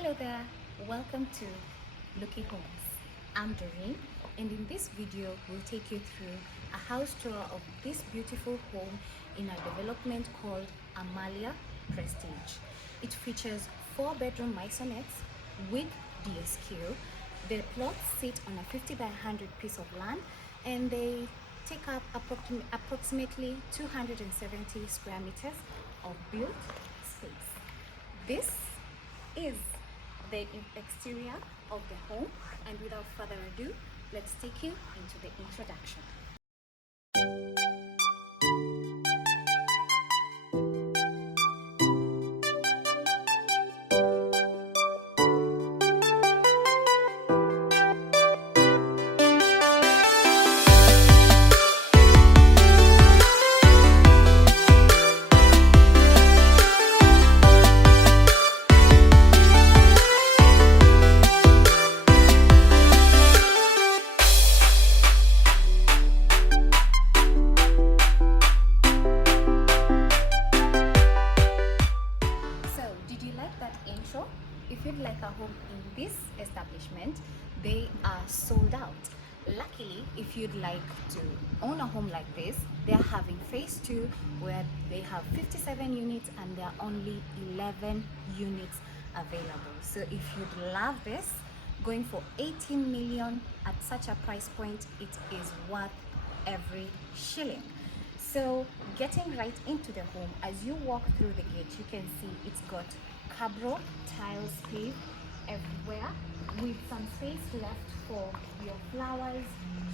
Hello there, welcome to Lucky Homes. I'm Doreen, and in this video we'll take you through a house tour of this beautiful home in a development called Amalia Prestige. It features 4-bedroom maisonettes with DSQ. The plots sit on a 50 by 100 piece of land, and they take up approximately 270 square meters of built space. This is the exterior of the home, and without further ado, let's take you into the introduction. Intro. If you'd like a home in this establishment, they are sold out. Luckily, if you'd like to own a home like this, they're having phase 2 where they have 57 units and there are only 11 units available. So if you'd love this, going for 18 million at such a price point, it is worth every shilling. So getting right into the home, as you walk through the gate, you can see it's got cabro tiles paved everywhere with some space left for your flowers,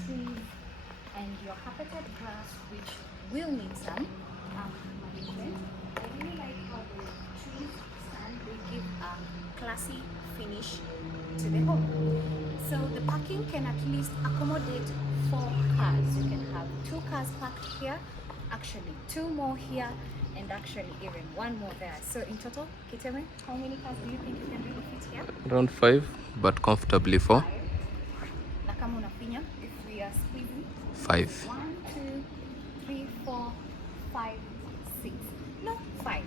trees, and your carpeted grass, which will need some management. I really like how the trees stand. They give a classy finish to the home. So the parking can at least accommodate 4 cars. You can have 2 cars parked here, actually 2 more here, and actually even 1 more there. So in total, Kiteme, how many cars do you think you can really fit here? Around 5, but comfortably 4. 5. Nakama unafinya, if we are squeezing. 5. 1, 2, 3, 4, 5, 6. No, 5.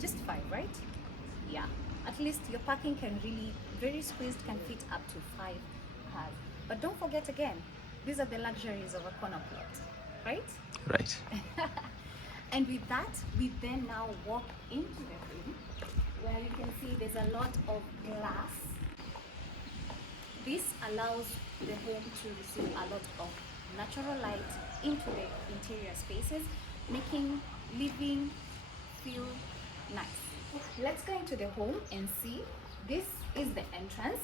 Just 5, right? Yeah. At least your parking can really, very squeezed, can fit up to 5 cars. But don't forget again, these are the luxuries of a corner plot, right? Right. And with that, we then now walk into the room where you can see there's a lot of glass. This allows the home to receive a lot of natural light into the interior spaces, making living feel nice. Let's go into the home and see. This is the entrance.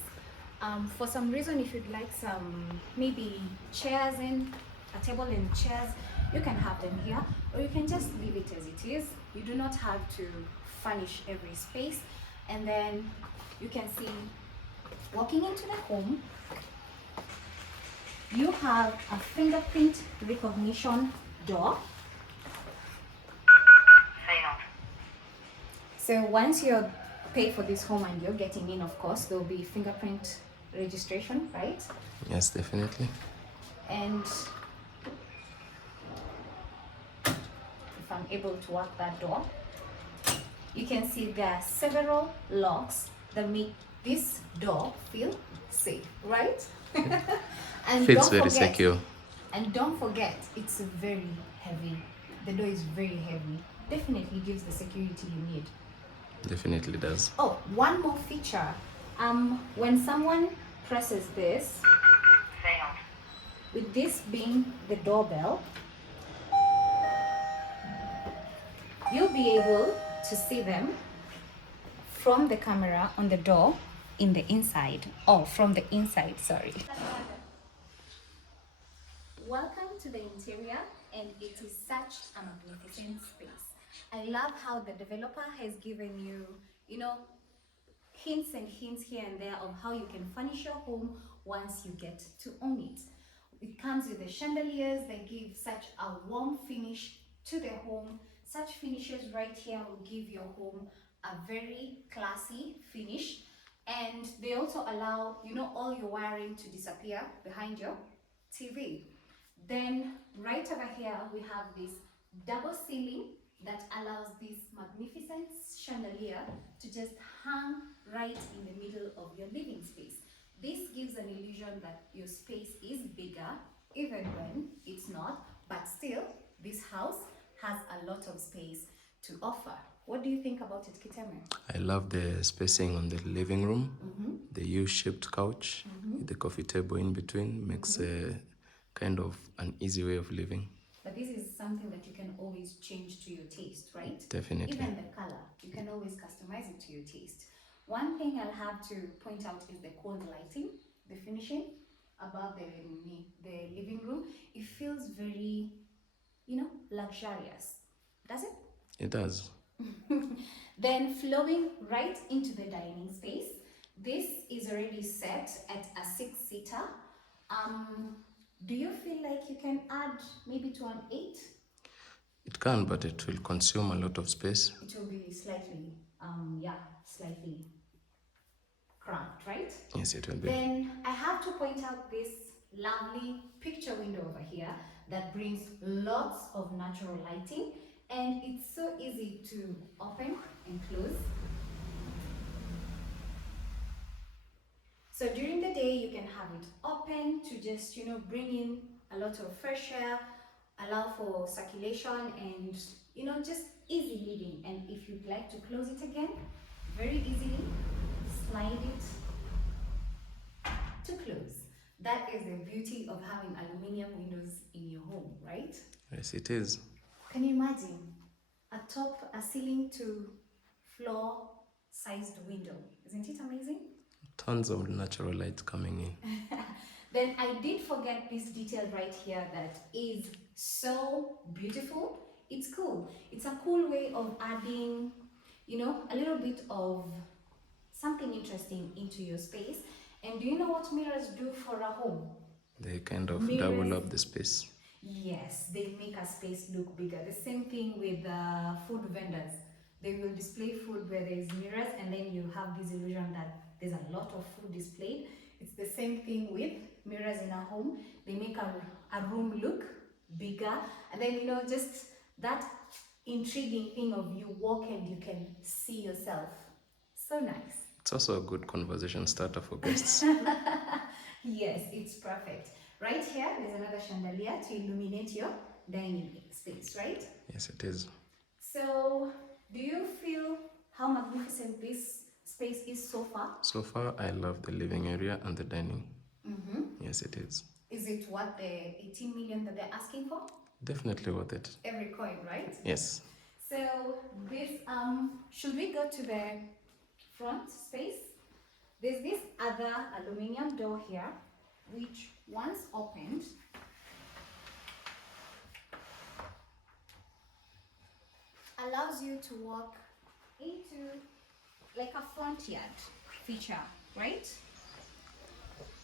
For some reason, if you'd like some maybe chairs in, a table and chairs, you can have them here, or you can just leave it as it is. You do not have to furnish every space. And then you can see, walking into the home, you have a fingerprint recognition door. So once you're paid for this home and you're getting in, of course, there'll be fingerprint registration, right? Yes, definitely. And if I'm able to work that door, you can see there are several locks that make this door feel safe, right? And Feels very secure. And don't forget, it's very heavy. The door is very heavy. Definitely gives the security you need. Definitely does. Oh, one more feature. When someone presses this, with this being the doorbell, you'll be able to see them from the camera on the door in the inside. Oh, from the inside, sorry. Welcome to the interior, and it is such a magnificent space. I love how the developer has given you, hints and hints here and there of how you can furnish your home once you get to own it. It comes with the chandeliers that give such a warm finish to the home. Such finishes right here will give your home a very classy finish, and they also allow all your wiring to disappear behind your TV. Then right over here we have this double ceiling that allows this magnificent chandelier to just hang right in the middle of your living space. This gives an illusion that your space is bigger, even when it's not, but still, this house has a lot of space to offer. What do you think about it, Kiteme? I love the spacing on the living room, the U-shaped couch, with the coffee table in between makes a kind of an easy way of living. But this is something that you can always change to your taste, right? Definitely. Even the color, you can always customize it to your taste. One thing I'll have to point out is the cold lighting, the finishing above the living room. It feels very, luxurious. Does it? It does. Then flowing right into the dining space. This is already set at a 6-seater. Do you feel like you can add maybe to an 8? It can, but it will consume a lot of space. It will be slightly, slightly cramped, right? Yes, it will be. Then I have to point out this lovely picture window over here that brings lots of natural lighting, and it's so easy to open and close. So during the day, you can have it open to just, bring in a lot of fresh air, allow for circulation, and, just easy reading. And if you'd like to close it again, very easily, slide it to close. That is the beauty of having aluminium windows in your home, right? Yes, it is. Can you imagine a ceiling to floor sized window? Isn't it amazing? Tons of natural light coming in. Then I did forget this detail right here that is so beautiful. It's cool. It's a cool way of adding, a little bit of something interesting into your space. And do you know what mirrors do for a home? They kind of Mirrors. double up the space. Yes, they make a space look bigger. The same thing with food vendors. They will display food where there is mirrors, and then you have this illusion that there's a lot of food displayed. It's the same thing with mirrors in a home. They make a room look bigger, and then just that intriguing thing of you walk and you can see yourself. So nice. It's also a good conversation starter for guests. Yes, it's perfect. Right here, there's another chandelier to illuminate your dining space, right? Yes, it is. So, do you feel how magnificent this space is so far? So far, I love the living area and the dining. Yes, it is. Is it what the 18 million that they're asking for? Definitely worth it. Every coin, right? Yes. So this, should we go to the front space? There's this other aluminium door here, which once opened, allows you to walk into like a front yard feature, right?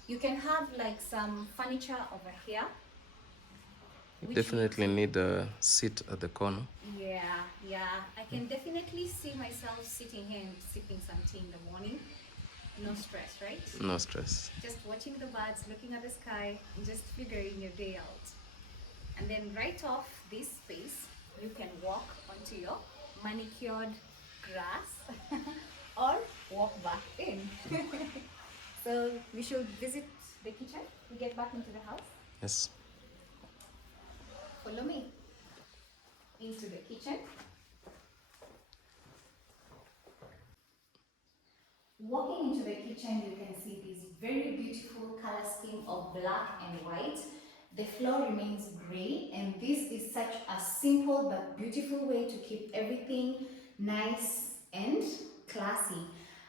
You can have like some furniture over here. You definitely need a seat at the corner. Yeah. I can definitely see myself sitting here and sipping some tea in the morning. No stress, right? No stress. Just watching the birds, looking at the sky, and just figuring your day out. And then right off this space, you can walk onto your manicured grass or walk back in. So we should visit the kitchen. We get back into the house. Yes. Follow me into the kitchen. Walking into the kitchen, you can see this very beautiful color scheme of black and white. The floor remains gray, and this is such a simple but beautiful way to keep everything nice and classy.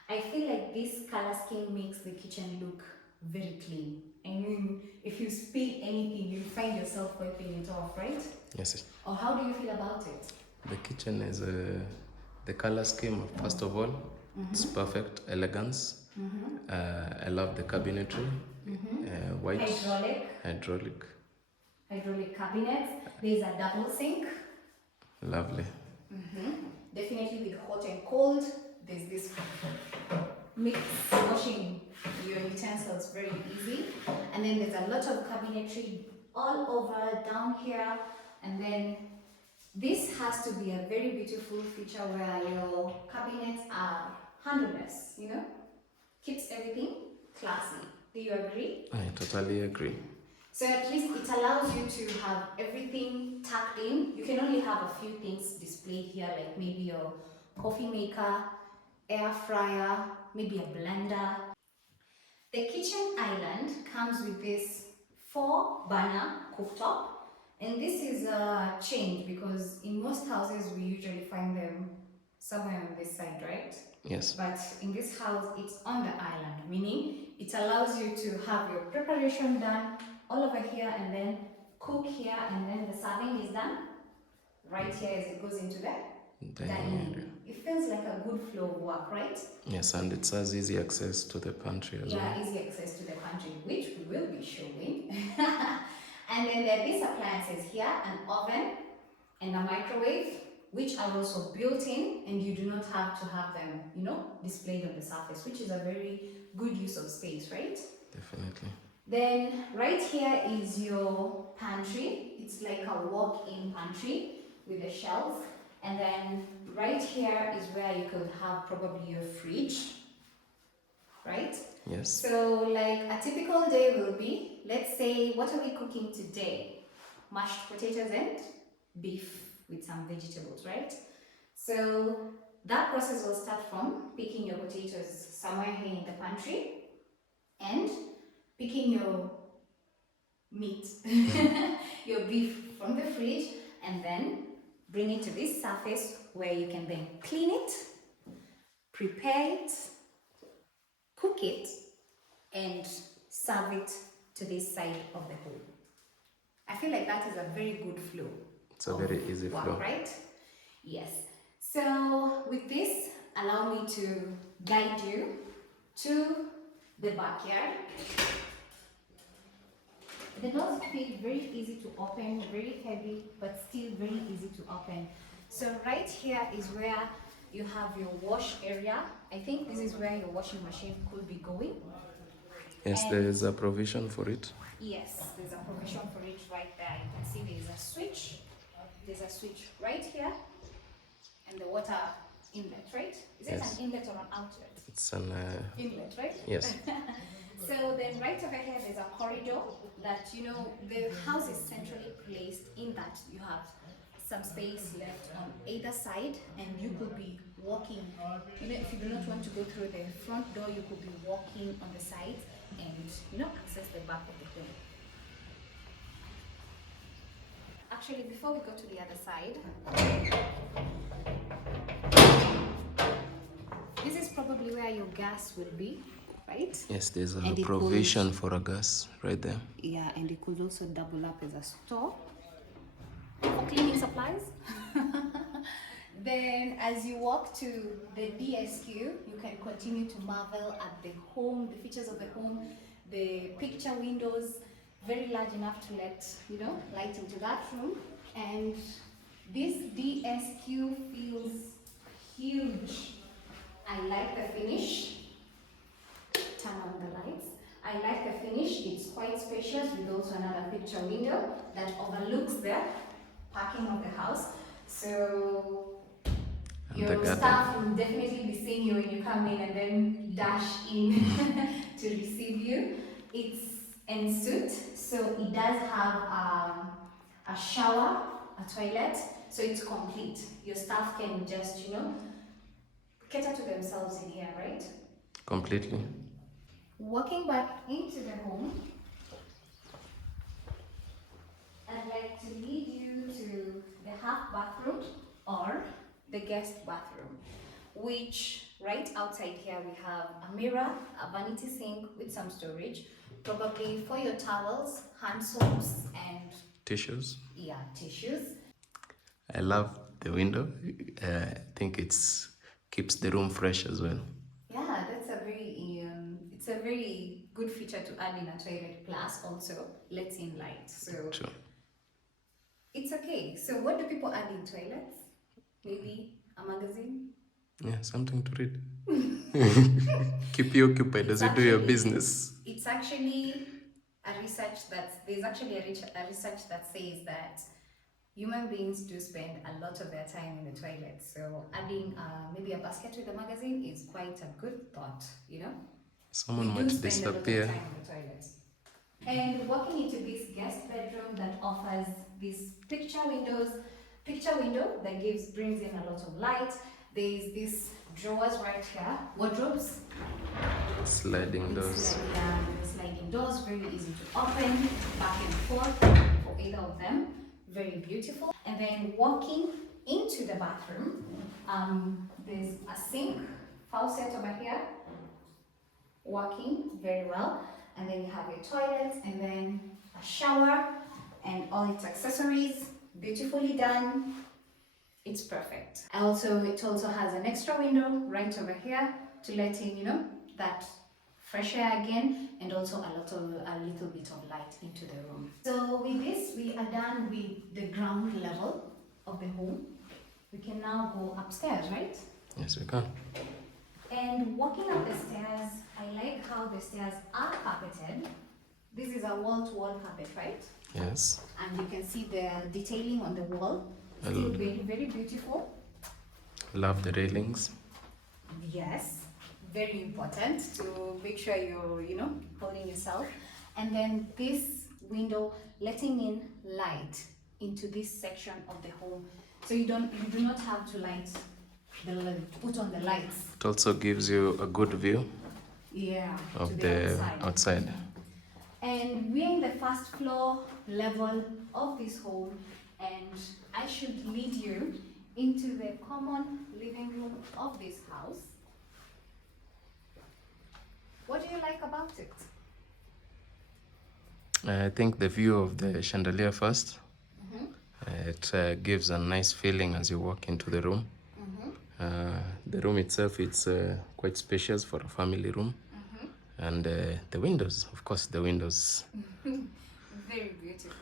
I feel like this color scheme makes the kitchen look very clean. I mean, if you spill anything, you find yourself wiping it off, right? Yes. Or how do you feel about it? The kitchen is the color scheme, first of all. It's perfect elegance. I love the cabinetry. White. Hydraulic cabinets. There's a double sink. Lovely. Definitely with hot and cold. There's this mix washing your utensils very easy. And then there's a lot of cabinetry all over down here. And then this has to be a very beautiful feature where your cabinets are handleless, keeps everything classy. Do you agree? I totally agree. So at least it allows you to have everything tucked in. You can only have a few things displayed here, like maybe your coffee maker, air fryer, maybe a blender. The kitchen island comes with this 4-burner cooktop, and this is a change because in most houses we usually find them somewhere on this side, right? Yes. But in this house it's on the island, meaning it allows you to have your preparation done all over here and then cook here, and then the serving is done right here as it goes into the dining. It feels like a good flow of work, right? Yes, and it has easy access to the pantry as well. Yeah, easy access to the pantry, which we will be showing. And then there are these appliances here, an oven and a microwave, which are also built in, and you do not have to have them, displayed on the surface, which is a very good use of space, right? Definitely. Then right here is your pantry. It's like a walk-in pantry with a shelf. And then right here is where you could have probably your fridge, right? Yes. So like a typical day will be, let's say, what are we cooking today? Mashed potatoes and beef with some vegetables, right? So that process will start from picking your potatoes somewhere here in the pantry and picking your meat, your beef from the fridge, and then bring it to this surface where you can then clean it, prepare it, cook it, and serve it to this side of the home. I feel like that is a very good flow. It's a very easy flow. Right? Yes. So with this, allow me to guide you to the backyard. The doors feel very easy to open, very heavy, but still very easy to open. So right here is where you have your wash area. I think this is where your washing machine could be going. Yes, there is a provision for it. Yes, there's a provision for it right there. You can see there's a switch. There's a switch right here, and the water inlet, right? Is it an inlet or an outlet? It's an inlet, right? Yes. So then right over here there's a corridor that, the house is centrally placed in that you have some space left on either side, and you could be walking, if you do not want to go through the front door, you could be walking on the sides and, access the back of the home. Actually, before we go to the other side, this is probably where your gas will be, right? Yes, there's a provision for a gas right there. Yeah, and it could also double up as a store for cleaning supplies. Then as you walk to the DSQ, you can continue to marvel at the home, the features of the home, the picture windows, very large enough to let, light into that room. And this DSQ feels huge. I like the finish. Turn on the lights. I like the finish. It's quite spacious with also another picture window that overlooks the parking of the house. So your staff will definitely be seeing you when you come in and then dash in to receive you. It's en suite, so it does have a shower, a toilet, so it's complete. Your staff can just, cater to themselves in here, right? Completely. Walking back into the home, I'd like to lead you to the half bathroom or the guest bathroom, which right outside here we have a mirror, a vanity sink with some storage, probably for your towels, hand soaps, and tissues. Yeah, tissues. I love the window. I think it's keeps the room fresh as well. Yeah, that's a it's a very good feature to add in a toilet. Plus, also lets in light. So True. It's okay. So what do people add in toilets? Maybe a magazine? Yeah, something to read. Keep you occupied as you do your business. It's actually a research there's actually a research that says that Human beings do spend a lot of their time in the toilet, so adding maybe a basket with a magazine is quite a good thought, you know. We Someone do might spend a lot of disappear. time in the toilet. And walking into this guest bedroom that offers these picture window that brings in a lot of light. There's this drawers right here, wardrobes, Sliding doors. sliding doors, very easy to open, back and forth for either of them. Very beautiful. And then walking into the bathroom, there's a sink, faucet over here, working very well. And then you have your toilet and then a shower and all its accessories, beautifully done. It's perfect. It also has an extra window right over here to let in, you know, that fresh air again, and also a little bit of light into the room. So with this, we are done with the ground level of the home. We can now go upstairs, right? Yes, we can. And walking up the stairs, I like how the stairs are carpeted. This is a wall-to-wall carpet, right? Yes. And you can see the detailing on the wall. Still very, very beautiful. Love the railings. Yes, very important to make sure you're, you know, holding yourself. And then this window letting in light into this section of the home. So you do not have to put on the lights. It also gives you a good view of the outside. And we're in the first floor level of this home, and I should lead you into the common living room of this house. What do you like about it? I think the view of the chandelier first. It gives a nice feeling as you walk into the room. The room itself, it's quite spacious for a family room. And the windows, of course, the windows. Very beautiful.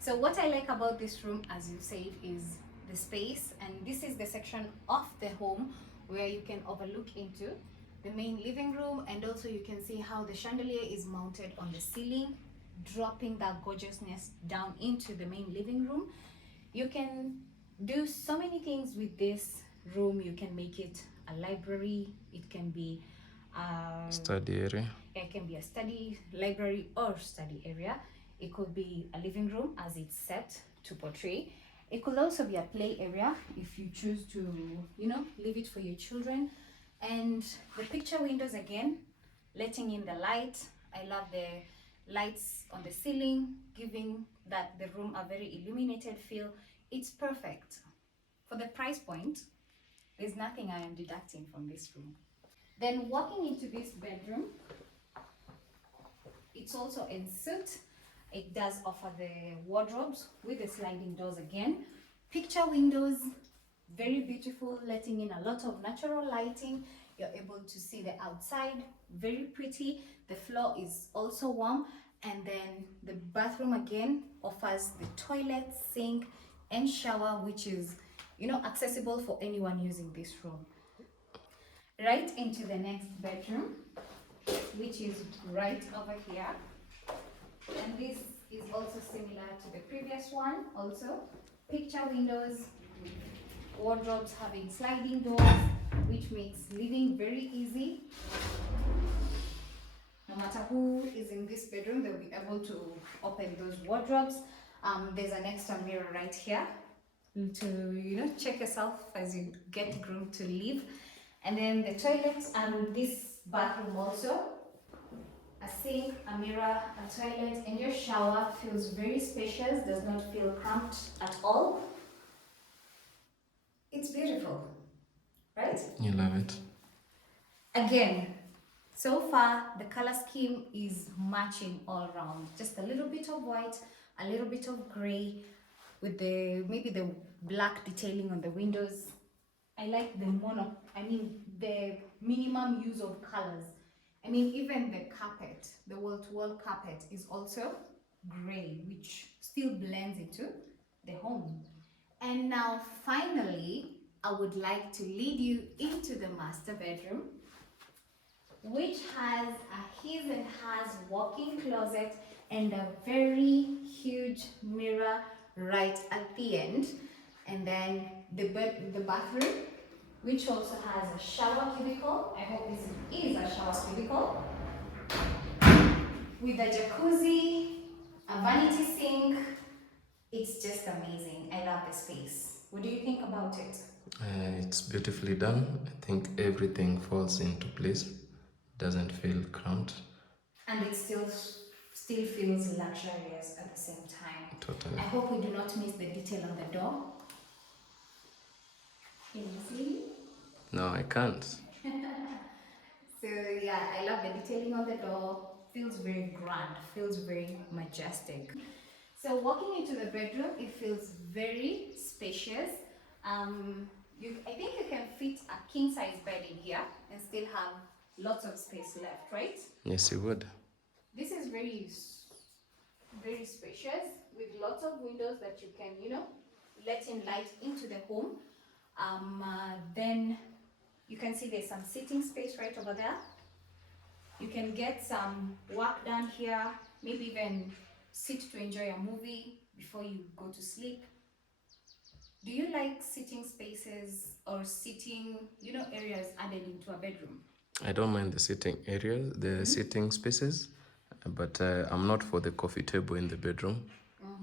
So what I like about this room, as you said, is the space, and this is the section of the home where you can overlook into the main living room, and also you can see how the chandelier is mounted on the ceiling, dropping that gorgeousness down into the main living room. You can do so many things with this room. You can make it a library, it can be Study area. it can be a study library or study area. It could be a living room as it's set to portray. It could also be a play area if you choose to, you know, leave it for your children. And the picture windows again, letting in the light. I love the lights on the ceiling, giving that the room a very illuminated feel. It's perfect. For the price point, there's nothing I am deducting from this room. Then walking into this bedroom, it's also en suite. It does offer the wardrobes with the sliding doors again. Picture windows, very beautiful, letting in a lot of natural lighting. You're able to see the outside, very pretty. The floor is also warm. And then the bathroom again offers the toilet, sink, and shower, which is, you know, accessible for anyone using this room. Right into the next bedroom, which is right over here. And this is also similar to the previous one. Also, picture windows, wardrobes having sliding doors, which makes living very easy. No matter who is in this bedroom, they'll be able to open those wardrobes. There's an extra mirror right here to, you know, check yourself as you get groomed to leave. And then the toilets and this bathroom also. A sink, a mirror, a toilet, and your shower feels very spacious, does not feel cramped at all. It's beautiful, right? You love it. Again, so far the color scheme is matching all around. Just a little bit of white, a little bit of gray, with maybe the black detailing on the windows. I like the minimum use of colors. I mean, even the carpet, the wall-to-wall carpet is also gray, which still blends into the home. And now finally, I would like to lead you into the master bedroom, which has a his and hers walk-in closet and a very huge mirror right at the end, and then the bathroom, which also has a shower cubicle. I hope this is a shower cubicle with a jacuzzi, a vanity sink. It's just amazing. I love the space. What do you think about it? It's beautifully done. I think everything falls into place. Doesn't feel cramped. And it still feels luxurious at the same time. Totally. I hope we do not miss the detail on the door. Can you see? No, I can't. So yeah, I love the detailing on the door. Feels very grand, feels very majestic. So walking into the bedroom, it feels very spacious. I think you can fit a king size bed in here and still have lots of space left, right? Yes, you would. This is very spacious with lots of windows that you can, let in light into the home. Then you can see there's some sitting space right over there. You can get some work done here, maybe even sit to enjoy a movie before you go to sleep. Do you like sitting spaces or sitting, areas added into a bedroom? I don't mind the sitting areas, the sitting spaces, but I'm not for the coffee table in the bedroom.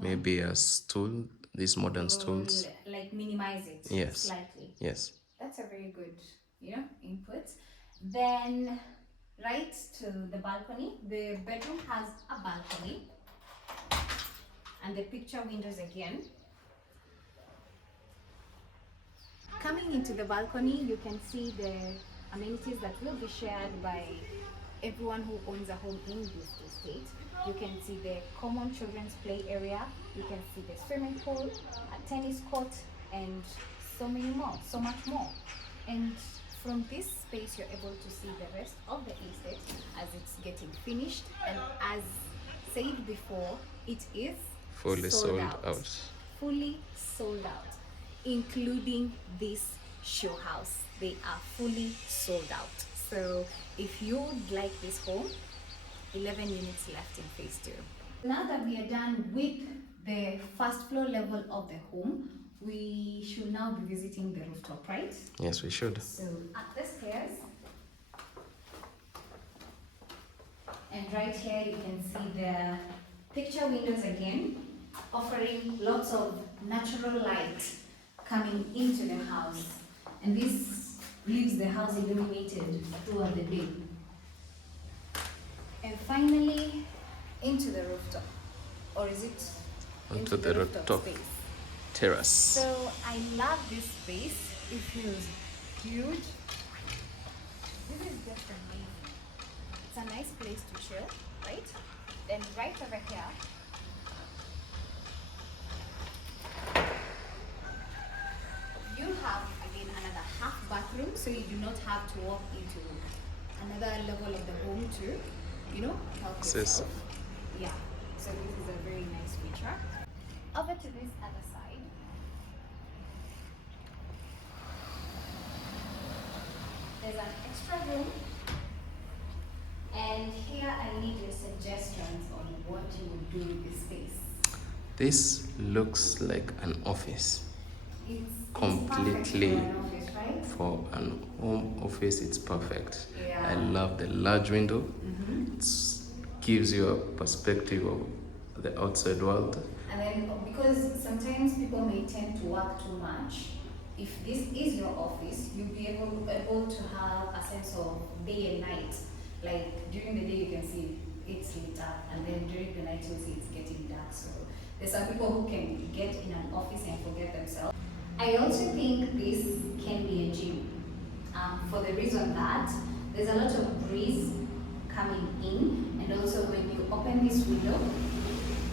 Maybe a stool, these modern stools. Like minimize it Yes. slightly. Yes. That's a very good, input. Then right to the balcony. The bedroom has a balcony and the picture windows again. Coming into the balcony, you can see the amenities that will be shared by everyone who owns a home in this estate. You can see the common children's play area, you can see the swimming pool, a tennis court, and so much more. And from this space, you're able to see the rest of the estate as it's getting finished. And as said before, it is Fully sold out. Fully sold out, including this show house. They are fully sold out. So if you would like this home, 11 units left in phase 2. Now that we are done with the first floor level of the home, we should now be visiting the rooftop, right? Yes, we should. So up the stairs, and right here you can see the picture windows again, offering lots of natural light coming into the house, and this leaves the house illuminated throughout the day. And finally, into the rooftop, or is it Into the rooftop space? Terrace. So I love this space. It feels huge. This is just amazing. It's a nice place to chill, right? Then right over here, you have again another half bathroom, so you do not have to walk into another level of the home to, help yourself. Yeah. So this is a very nice feature. Over to this other side. There's an extra room, and here I need your suggestions on what you would do with this space. This looks like an office. It's Completely perfect for an office, right? For an home office, it's perfect. Yeah. I love the large window. It gives you a perspective of the outside world. And then because sometimes people may tend to work too much, if this is your office, you'll be able to have a sense of day and night. Like during the day you can see it's lit up, and then during the night you'll see it's getting dark. So there's some people who can get in an office and forget themselves. I also think this can be a gym, for the reason that there's a lot of breeze coming in, and also when you open this window,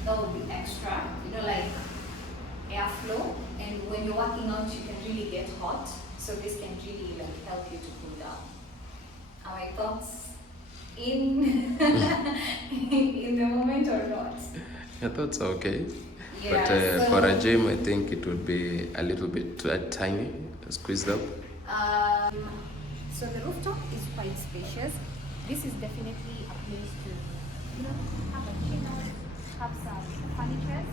that will be extra, like airflow, and when you're working out you can really get hot, so this can really help you to cool down. Are my thoughts in in the moment or not? Your thoughts are okay. Yeah, But for a gym, I think it would be a little bit tiny, squeezed up. So the rooftop is quite spacious. This is definitely a place to, have a chill out, have some furniture,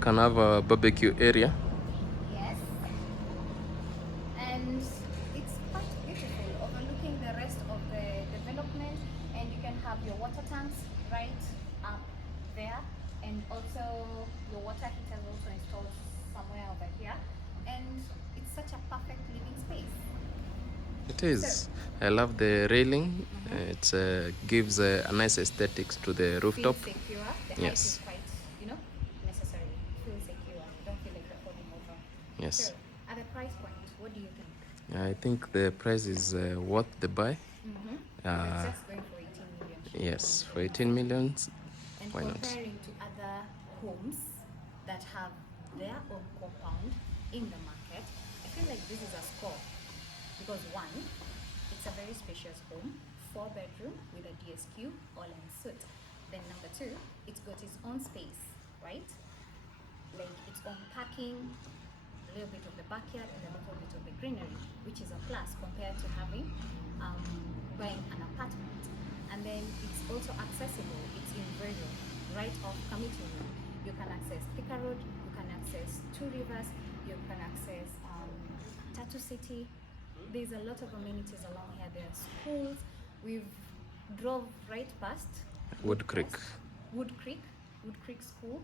You can have a barbecue area. Yes. And it's quite beautiful, overlooking the rest of the development, and you can have your water tanks right up there, and also your water heaters also installed somewhere over here, and it's such a perfect living space. It is. I love the railing. It gives a nice aesthetics to the Feel rooftop. secure. The height is Yes. quite, necessary. Feel secure. Don't feel like you're falling over. Yes. So, at the price point, what do you think? I think the price is worth the buy. It's just going for 18 million. Yes, for 18 millions. And Why not? comparing to other homes that have their own compound in the market, I feel like this is a score. Because one, it's a very spacious home, 4-bedroom with a DSQ, all en suite. Then number two, it's got its own space, right? Like its own parking, a little bit of the backyard, and a little bit of the greenery, which is a plus compared to having buying an apartment. And then it's also accessible. It's in Virgil, right off Committee Road. You can access Thika Road, you can access Two Rivers, you can access Tattoo City. There's a lot of amenities along here. There are schools. We've drove right past Wood Creek. Wood Creek School.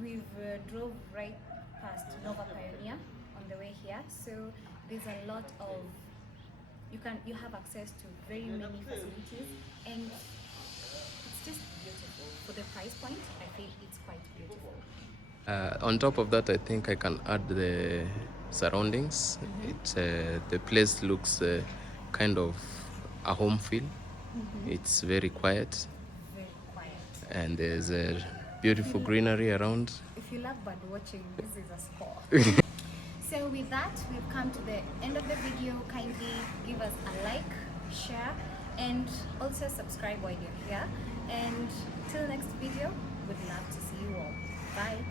We've drove right past Nova Pioneer on the way here. So there's a lot of you have access to very many facilities, and it's just beautiful. For the price point, I feel it's quite beautiful. On top of that, I think I can add the surroundings. The place looks kind of a home feel. It's very quiet, Very quiet. and there's a beautiful greenery around. If you love bird watching, this is a score. So with that, we've come to the end of the video. Kindly give us a like, share, and also subscribe while you're here. And till next video, we'd love to see you all. Bye.